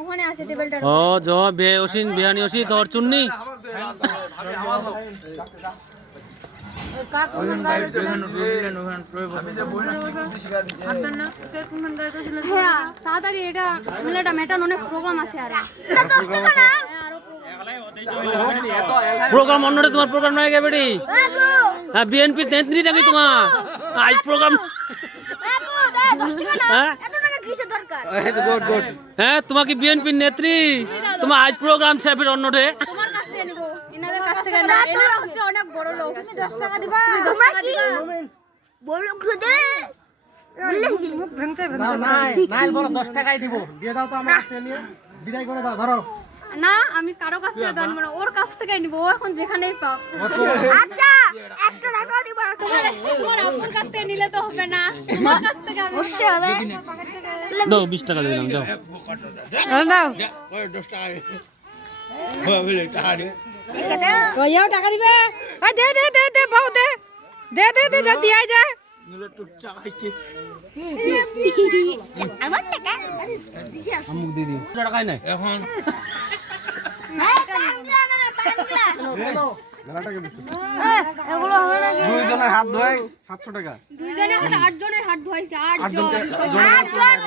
ওখানে আছে টেবিলটা ও জ বে ওসিন বিয়ানি ওসি তোর চুন্নি হ্যাঁ তাড়াতাড়ি এটা ঝামেলাটা মেটান, অনেক প্রোগ্রাম আছে আর প্রোগ্রাম অন্যটা তোমার প্রোগ্রাম নয় গে বেটি হ্যাঁ বিএনপি নেত্রী নাকি তোমার আজ প্রোগ্রাম হ্যাঁ তোমাকে বিএনপির নেত্রী তোমার আজ প্রোগ্রাম ছে ফির অন্যটে তোমার কাছ থেকে নিব, এনাদের কাছ থেকে না, এনারা হচ্ছে অনেক বড় লোক। 10 টাকা দিবা, তোমরা কি বড় লোক রে? মুখ ভাঙতে নাই বলো 10 টাকাই দিব দিয়ে দাও তো আমার কাছ থেকে নিয়ে বিদায় করে দাও ধরো না, আমি কারো কাছ থেকে দাও না, ওর কাছ থেকে নিব, ও এখন যেখানেই পাও। আচ্ছা 1 টাকা দিবা, তোমার আপুর কাছ থেকে নিলে তো হবে না, তোমার কাছ থেকে আমি অবশ্যই হবে। দাও 20 টাকা দিয়ে দাও দাও 10 টাকা বলে টাকা দে ওইও টাকা দিবে, আই দে দে দে দে বাউ দে দে দে দে যা দিয়াই যা নিলে তো টাকা হইছে আমার টাকা আমুক দিয়ে দিও টাকাই নাই এখন এগুলো হবে না, দুইজনের হাত ধোয় 700 টাকা দুইজনের হাতে 8 জনের হাত ধোয়াইছে, 8 জন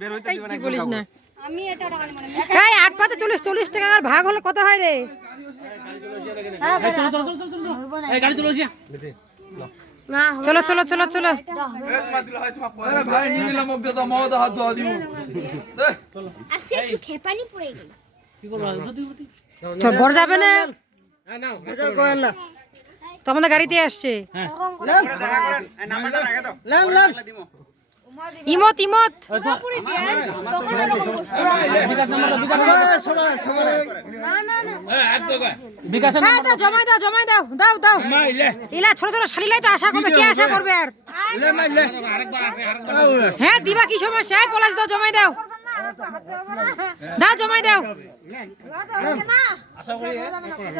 বের হইতে দিবেন কি বলিস না আমি এটা টাকা মানে এই 8 পাতে 40 টাকা আর ভাগ হলে কত হয় রে? এই গাড়ি চলো আসিয়া না চলো চলো চলো চলো আরে ভাই নিলাম মুখ দাও মদ হাত ধোয়া দিও আজকে একটু খেপানি পড়ে গেল। কি করব চল বর যাবে না তো আমাদের গাড়িতে আসছে ইমত ইমত পুরি দিয়ে তখন না না না বিকাশ হ্যাঁ দাও জমা দাও দাও দাও ইলা ছোট ছোট শালিলাই তো আশা করবে কি আশা করবে আর হ্যাঁ দিবা কি সমস্যা পলাশ দাও জমাই দাও দাও জমাই দাও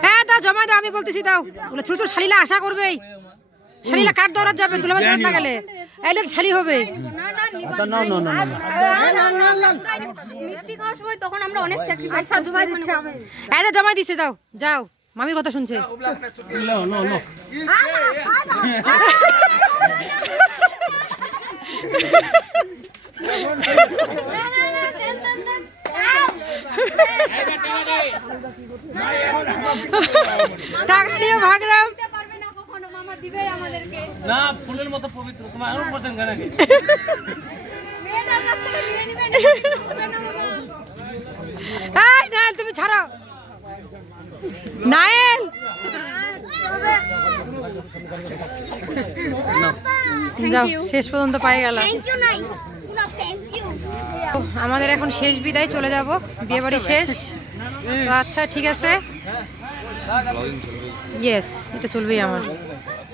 হ্যাঁ দাও জমাই দাও আমি বলতেছি দাও বলে ছোট ছোট শালিলা আশা করবেই শালিলা কাট দৌড়াত যাবে দুলাভাই দৌড়াত না গেলে এলে শালি হবে না না নিবা আচ্ছা নাও নাও নাও মিষ্টি খাওয়ার সময় তখন আমরা অনেক স্যাক্রিফাইস করছি। আরে জমাই দিছে দাও যাও মামির কথা শুনছে নাও নাও নাও টাকা নিয়ে ভাগলাম দিতে পারবে না কখনো, মামা দিবে আমাদেরকে। না ফুলের মতো পবিত্র তোমার আরো পছন্দ কেন নাকি মেয়েটার কাছ থেকে নিয়ে নিবে হবে না মামা। এই নাইল তুমি ছাড়ো নাইল যাও শেষ পর্যন্ত পাই গেলাম থ্যাংক ইউ নাই পুরো থ্যাংক ইউ। আমাদের এখন শেষ বিদায় চলে যাব বিয়ে বাড়ি শেষ তো আচ্ছা ঠিক আছে ইয়েস এটা চলবেই আমার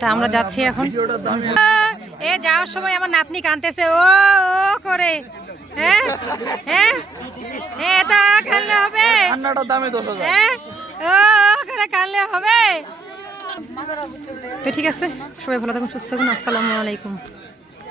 তা আমরা যাচ্ছি এখন এ যাওয়ার সময় আমার নাতনি কাঁদতেছে ও ও করে হ্যাঁ হ্যাঁ এটা খেললে হবে ঠান্ডাটার দামে 10,000 হ্যাঁ ও ও করে কাঁদলে হবে তো ঠিক আছে সবাই ভালো থাকুন সুস্থ থাকুন আসসালামু আলাইকুম।